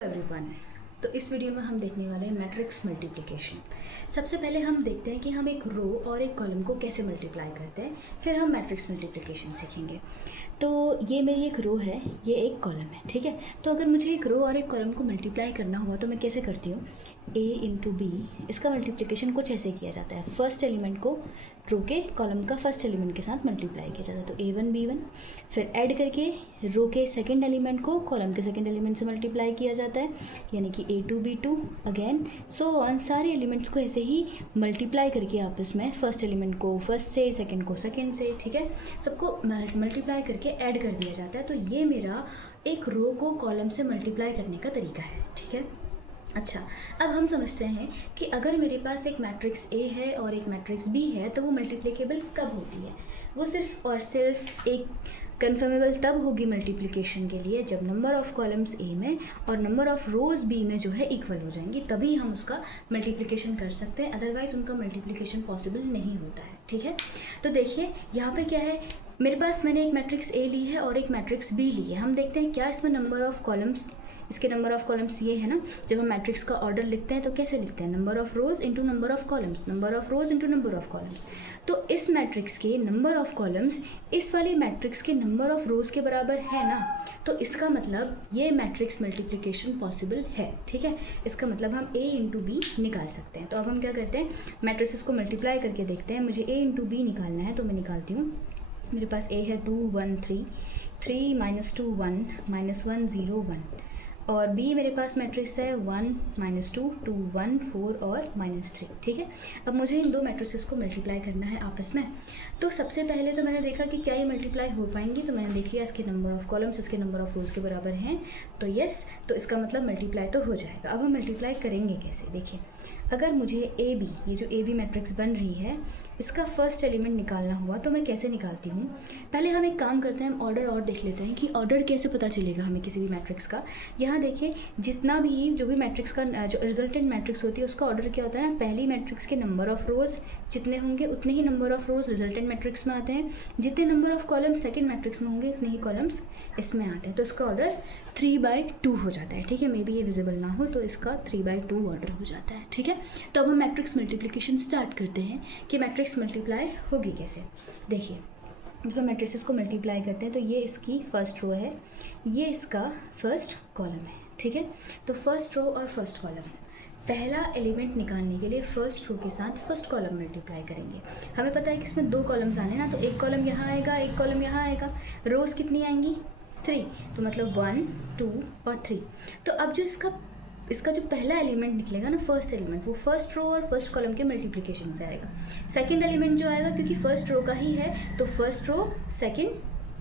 Everyone, तो इस video में हम देखने वाले हैं मैट्रिक्स मल्टीप्लिकेशन। सबसे पहले हम देखते हैं कि हम एक रो और एक कॉलम को कैसे मल्टीप्लाई करते हैं, फिर हम मैट्रिक्स मल्टीप्लिकेशन सीखेंगे। तो ये मेरी एक रो है, ये एक कॉलम है, ठीक है। तो अगर मुझे एक रो और एक कॉलम को मल्टीप्लाई करना हुआ तो मैं कैसे करती हूँ, a इंटू बी, इसका मल्टीप्लिकेशन कुछ ऐसे किया जाता है। फर्स्ट एलिमेंट को रो के कॉलम का फर्स्ट एलिमेंट के साथ मल्टीप्लाई किया जाता है, तो a1 b1, फिर ऐड करके रो के सेकंड एलिमेंट को कॉलम के सेकंड एलिमेंट से मल्टीप्लाई किया जाता है, यानी कि a2 b2 again so on. सारे एलिमेंट्स को ऐसे ही मल्टीप्लाई करके आपस में फर्स्ट एलिमेंट को फर्स्ट से, सेकंड को सेकंड से, ठीक है, सबको मल्टीप्लाई करके ऐड कर दिया जाता है। तो ये मेरा एक रो को कॉलम से मल्टीप्लाई करने का तरीका है, ठीक है। अच्छा, अब हम समझते हैं कि अगर मेरे पास एक मैट्रिक्स ए है और एक मैट्रिक्स बी है तो वो मल्टीप्लिकेबल कब होती है। वो सिर्फ और सिर्फ एक कन्फर्मेबल तब होगी मल्टीप्लिकेशन के लिए जब नंबर ऑफ़ कॉलम्स ए में और नंबर ऑफ़ रोज़ बी में जो है इक्वल हो जाएंगी, तभी हम उसका मल्टीप्लिकेशन कर सकते हैं, अदरवाइज़ उनका मल्टीप्लिकेशन पॉसिबल नहीं होता है, ठीक है। तो देखिए यहाँ पे क्या है, मेरे पास मैंने एक मैट्रिक्स ए ली है और एक मैट्रिक्स बी ली है। हम देखते हैं क्या इसमें नंबर ऑफ़ कॉलम्स, इसके नंबर ऑफ़ कॉलम्स ये है ना। जब हम मैट्रिक्स का ऑर्डर लिखते हैं तो कैसे लिखते हैं, number of rows into number of columns, number of rows into number of columns. तो इस मैट्रिक्स के नंबर ऑफ़ कॉलम्स इस वाले मैट्रिक्स के नंबर ऑफ़ रोज़ के बराबर है ना, तो इसका मतलब ये मैट्रिक्स मल्टीप्लिकेशन पॉसिबल है, ठीक है। इसका मतलब हम a इंटू बी निकाल सकते हैं। तो अब हम क्या करते हैं, मैट्रिसेस को मल्टीप्लाई करके देखते हैं। मुझे a इंटू बी निकालना है तो मैं निकालती हूँ। मेरे पास a है 2 1 3, 3 माइनस 2 1, माइनस 1 0 1, और b मेरे पास मैट्रिक्स है 1 माइनस 2 2 1 4 और माइनस 3, ठीक है। अब मुझे इन दो मैट्रिसेस को मल्टीप्लाई करना है आपस में। तो सबसे पहले तो मैंने देखा कि क्या ये मल्टीप्लाई हो पाएंगी, तो मैंने देख लिया इसके नंबर ऑफ़ कॉलम्स इसके नंबर ऑफ़ रोज़ के बराबर हैं, तो यस, तो इसका मतलब मल्टीप्लाई तो हो जाएगा। अब हम मल्टीप्लाई करेंगे कैसे, देखिए। अगर मुझे ए बी, ये जो ए बी मैट्रिक्स बन रही है, इसका फर्स्ट एलिमेंट निकालना हुआ तो मैं कैसे निकालती हूँ। पहले हम एक काम करते हैं, हम ऑर्डर और देख लेते हैं कि ऑर्डर कैसे पता चलेगा हमें किसी भी मैट्रिक्स का। यहाँ देखिए, जितना भी जो भी मैट्रिक्स का जो रिजल्टेंट मैट्रिक्स होती है उसका ऑर्डर क्या होता है ना, पहली मैट्रिक्स के नंबर ऑफ़ रोज़ जितने होंगे उतने ही number of rows resultant matrix में आते हैं, जितने number of columns second matrix में होंगे उतने ही कॉलम्स इसमें आते हैं। तो इसका ऑर्डर 3/2 हो जाता है, ठीक है। मे बी ये विजिबल ना हो तो इसका 3/2 ऑर्डर हो जाता है, ठीक है। तो अब हम मैट्रिक्स मल्टीप्लिकेशन स्टार्ट करते हैं कि मैट्रिक्स मल्टीप्लाई होगी कैसे। देखिए, जब हम मैट्रिसेस को मल्टीप्लाई करते हैं तो ये इसकी फर्स्ट रो है, ये इसका फर्स्ट कॉलम है, ठीक है। तो फर्स्ट रो और फर्स्ट कॉलम, पहला एलिमेंट निकालने के लिए फर्स्ट रो के साथ फर्स्ट कॉलम मल्टीप्लाई करेंगे। हमें पता है कि इसमें दो कॉलम्स आने ना, तो एक कॉलम यहाँ आएगा, एक कॉलम यहाँ आएगा। रोज़ कितनी आएंगी, 3, तो मतलब 1 2 और 3। तो अब जो इसका जो पहला एलिमेंट निकलेगा ना, फर्स्ट एलिमेंट, वो फर्स्ट रो और फर्स्ट कॉलम के मल्टीप्लिकेशन से आएगा। सेकंड एलिमेंट जो आएगा, क्योंकि फर्स्ट रो का ही है, तो फर्स्ट रो सेकंड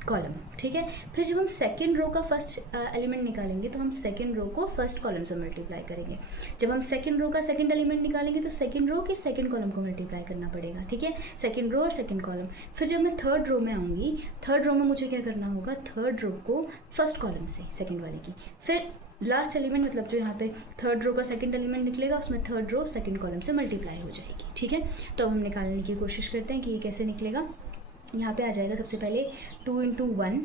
कॉलम, ठीक है। फिर जब हम सेकंड रो का फर्स्ट एलिमेंट निकालेंगे तो हम सेकंड रो को फर्स्ट कॉलम से मल्टीप्लाई करेंगे। जब हम सेकंड रो का सेकंड एलिमेंट निकालेंगे तो सेकंड रो के सेकंड कॉलम को मल्टीप्लाई करना पड़ेगा, ठीक है। सेकंड रो और सेकंड कॉलम। फिर जब मैं थर्ड रो में आऊँगी, थर्ड रो में मुझे क्या करना होगा, थर्ड रो को फर्स्ट कॉलम से, सेकेंड वाले की, फिर लास्ट एलिमेंट, मतलब जो यहाँ पे थर्ड रो का सेकंड एलिमेंट निकलेगा उसमें थर्ड रो सेकंड कॉलम से मल्टीप्लाई हो जाएगी, ठीक है। तो अब हम निकालने की कोशिश करते हैं कि ये कैसे निकलेगा। यहाँ पे आ जाएगा सबसे पहले 2 इंटू 1,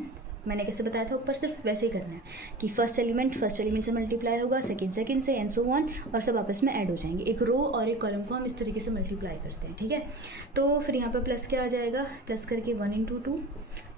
मैंने कैसे बताया था ऊपर, सिर्फ वैसे ही करना है कि फर्स्ट एलिमेंट से मल्टीप्लाई होगा, सेकंड से, एंड सो ऑन, और सब आपस में ऐड हो जाएंगे। एक रो और एक कॉलम को हम इस तरीके से मल्टीप्लाई करते हैं, ठीक है। तो फिर यहाँ पर प्लस क्या आ जाएगा, प्लस करके 1 इंटू 2,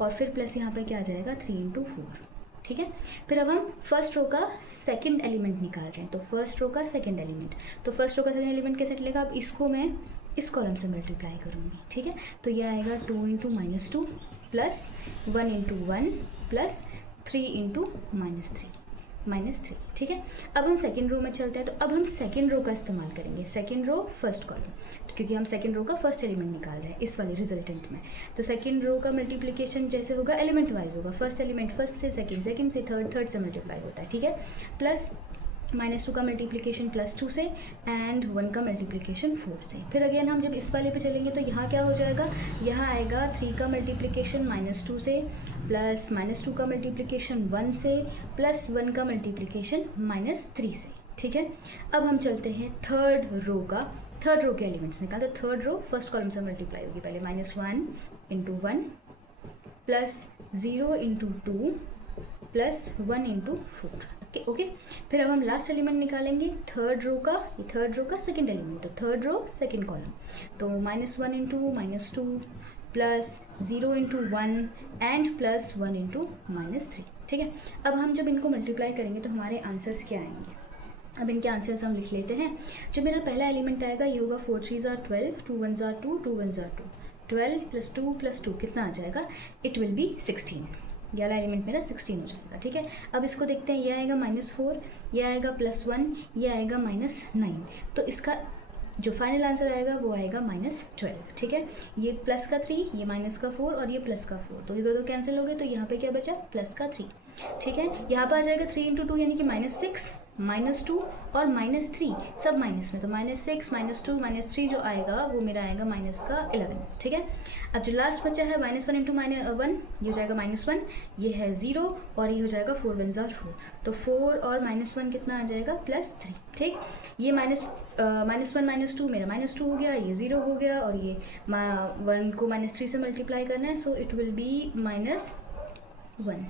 और फिर प्लस यहाँ पर क्या आ जाएगा 3 इंटू 4, ठीक है। फिर अब हम फर्स्ट रो का सेकंड एलिमेंट निकाल रहे हैं, तो फर्स्ट रो का सेकंड एलिमेंट, तो फर्स्ट रो का सेकंड एलिमेंट कैसे निकलेगा, अब इसको मैं इस कॉलम से मल्टीप्लाई करूँगी, ठीक है। तो ये आएगा 2 into -2 plus 1 into 1 plus 3 into -3, ठीक है। अब हम सेकेंड रो में चलते हैं, तो अब हम सेकेंड रो का इस्तेमाल करेंगे, सेकेंड रो फर्स्ट कॉलम, तो क्योंकि हम सेकेंड रो का फर्स्ट एलिमेंट निकाल रहे हैं इस वाले रिजल्टेंट में। तो सेकेंड रो का मल्टीप्लिकेशन जैसे होगा एलिमेंट वाइज होगा, फर्स्ट एलिमेंट फर्स्ट से, सेकेंड से, थर्ड से मल्टीप्लाई होता है, ठीक है। प्लस -2 का मल्टीप्लिकेशन +2 से, एंड 1 का मल्टीप्लिकेशन 4 से। फिर अगेन हम जब इस वाले पे चलेंगे तो यहाँ क्या हो जाएगा, यहाँ आएगा 3 का मल्टीप्लिकेशन -2 से, प्लस -2 का मल्टीप्लिकेशन 1 से, प्लस 1 का मल्टीप्लिकेशन -3 से, ठीक है। अब हम चलते हैं थर्ड रो के एलिमेंट्स निकाल। तो थर्ड रो फर्स्ट कॉलम से मल्टीप्लाई होगी, पहले -1 into 1 plus 0 into 2 plus 1 into 4। Okay. फिर अब हम लास्ट एलिमेंट निकालेंगे थर्ड रो का, ये थर्ड रो का सेकंड एलिमेंट, तो थर्ड रो सेकंड कॉलम, तो -1 into -2 plus 0 into 1 and plus 1 into -3, ठीक है। अब हम जब इनको मल्टीप्लाई करेंगे तो हमारे आंसर्स क्या आएंगे, अब इनके आंसर्स हम लिख लेते हैं। जो मेरा पहला एलिमेंट आएगा ये होगा 4 3 ज़ार 12, 2 1 ज़ार 2, 2 1 ज़ार 2, 12 + 2 कितना आ जाएगा, इट विल बी 16, ये वाला एलिमेंट मेरा 16 हो जाएगा, ठीक है। अब इसको देखते हैं, ये आएगा -4, ये आएगा +1, ये आएगा -9, तो इसका जो फाइनल आंसर आएगा वो आएगा -12, ठीक है। ये प्लस का 3, ये माइनस का 4 और ये प्लस का 4, तो ये दो कैंसिल हो गए, तो यहाँ पे क्या बचा, प्लस का 3, ठीक है। यहाँ पर आ जाएगा 3 इंटू 2 यानी कि -6, -2 और -3 सब माइनस में, तो -6 -2 -3 जो आएगा वो मेरा आएगा -11, ठीक है। अब जो लास्ट बचा है -1 इंटू -1, ये हो जाएगा -1, ये है 0 और ये हो जाएगा 4 1 ज़ार 4, तो 4 और -1 कितना आ जाएगा, +3, ठीक। ये -1 -2 मेरा -2 हो गया, ये 0 हो गया और ये 1 को -3 से मल्टीप्लाई करना है, so it will be -1,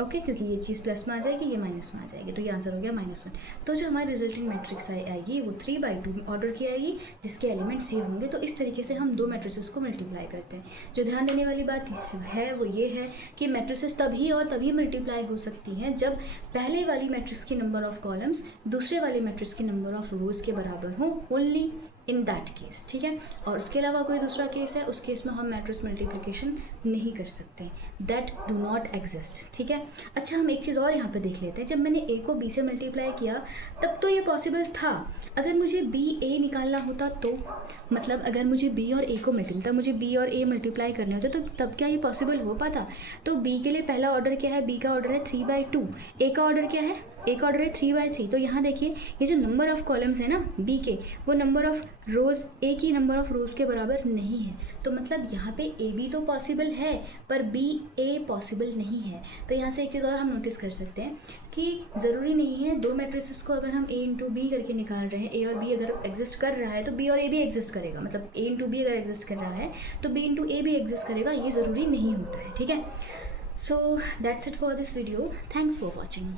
okay, क्योंकि ये चीज़ प्लस में आ जाएगी, ये माइनस में आ जाएगी, तो ये आंसर हो गया -1। तो जो हमारी रिजल्टिंग मैट्रिक्स आएगी वो 3/2 ऑर्डर की आएगी, जिसके एलिमेंट्स ये होंगे। तो इस तरीके से हम दो मैट्रिसेस को मल्टीप्लाई करते हैं। जो ध्यान देने वाली बात है वो ये है कि मैट्रिसेस तभी और तभी मल्टीप्लाई हो सकती हैं जब पहले वाली मैट्रिक्स की नंबर ऑफ कॉलम्स दूसरे वाले मैट्रिक्स की नंबर ऑफ रोज़ के बराबर हों, ओनली इन दैट केस, ठीक है। और उसके अलावा कोई दूसरा केस है, उस केस में हम मैट्रिक्स मल्टीप्लिकेशन नहीं कर सकते, दैट डू नॉट एग्जिस्ट, ठीक है। अच्छा, हम एक चीज़ और यहाँ पे देख लेते हैं। जब मैंने ए को बी से मल्टीप्लाई किया तब तो ये पॉसिबल था। अगर मुझे बी ए निकालना होता तो, मतलब अगर मुझे बी और ए को मतलब मुझे बी और ए मल्टीप्लाई करने होते तो तब क्या ये पॉसिबल हो पाता। तो बी के लिए पहला ऑर्डर क्या है, बी का ऑर्डर है 3/2, ए का ऑर्डर क्या है, ए का ऑर्डर है 3/3। तो यहाँ देखिए ये जो नंबर ऑफ कॉलम्स है ना बी के, वो नंबर ऑफ रोज़ ए की नंबर ऑफ रोज़ के बराबर नहीं है। तो मतलब यहाँ पे ए बी तो पॉसिबल है पर बी ए पॉसिबल नहीं है। तो यहाँ से एक चीज़ और हम नोटिस कर सकते हैं कि ज़रूरी नहीं है दो मैट्रिसेस को अगर हम ए इंटू बी करके निकाल रहे हैं, ए और बी अगर एग्जिस्ट कर रहा है तो बी और ए भी एग्जिस्ट करेगा। मतलब ए इंटू बी अगर एग्जिस्ट कर रहा है तो बी इंटू ए भी एग्जिस्ट करेगा, ये ज़रूरी नहीं होता है, ठीक है। So that's it for this video, thanks for watching.